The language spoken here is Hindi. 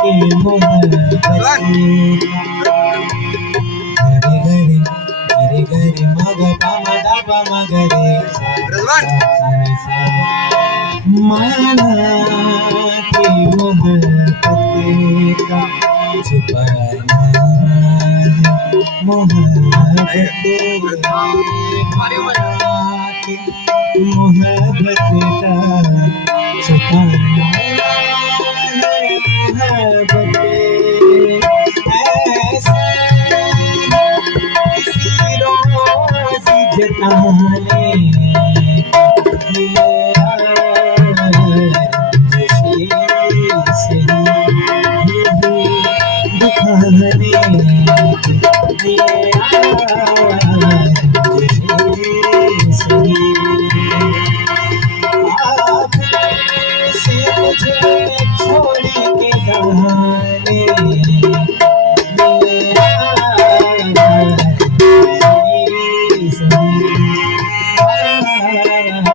की मोहब्बत घरी घरी मग पामा दाबा मगरे माना की मोहब्बत का छुपाना मोहब्बत मोहब्बत का छुपाना मोहब्बत ऐसे किसी रोज जताने से मुझे